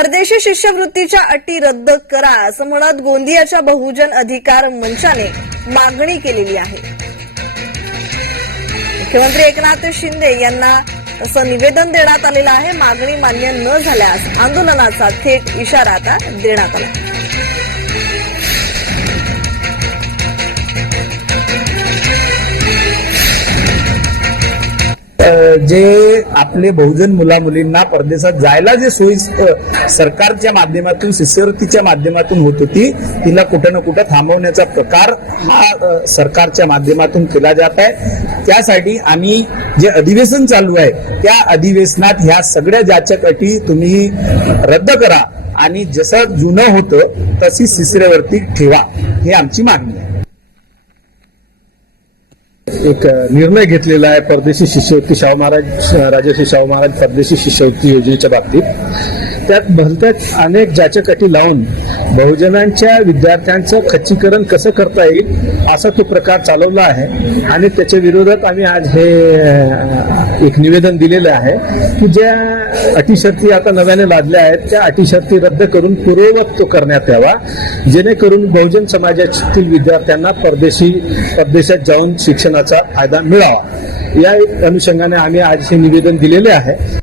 परदेशी शिष्यवृत्तीच्या अटी रद्द करा असं म्हणत गोंदियाच्या बहुजन अधिकार मंचाने मागणी केलेली आहे। मुख्यमंत्री एकनाथ शिंदे यांना असं निवेदन देण्यात आलेलं आहे। मागणी मान्य न झाल्यास आंदोलनाचा थेट इशारा आता देण्यात आला। जे आपले बहुजन मुला मुलींना परदेशात जायला जे सोयी सरकारच्या माध्यमातून शिष्यवृत्तीच्या माध्यमातून होत होती, तिला कुठं ना कुठं थांबवण्याचा प्रकार हा सरकारच्या माध्यमातून केला जात आहे। त्यासाठी आम्ही जे अधिवेशन चालू आहे त्या अधिवेशनात ह्या सगळ्या जाचक अटी तुम्ही रद्द करा आणि जसं जुनं होतं तशी शिष्यवृत्ती ठेवा, ही आमची मागणी आहे। एक निर्णय घेतलेला आहे परदेशी शिष्यवृत्ती शाहू महाराज राजर्षी शाहू महाराज परदेशी शिष्यवृत्ती योजनेच्या बाबतीत। त्यात भलत्याच अनेक जाचक अटी लावून बहुजनांच्या विद्यार्थ्यांचं खच्चीकरण कसं करता येईल असा तो प्रकार चालवला आहे आणि त्याच्या विरोधात आम्ही आज हे एक निवेदन दिलेलं आहे की ज्या अटी शर्ती आता नव्याने लादल्या आहेत त्या अटी शर्ती रद्द करून पूर्ववत तो करण्यात यावा, जेणेकरून बहुजन समाजातील विद्यार्थ्यांना परदेशात जाऊन शिक्षणाचा फायदा मिळावा। या अनुषंगाने आम्ही आज हे निवेदन दिलेले आहे।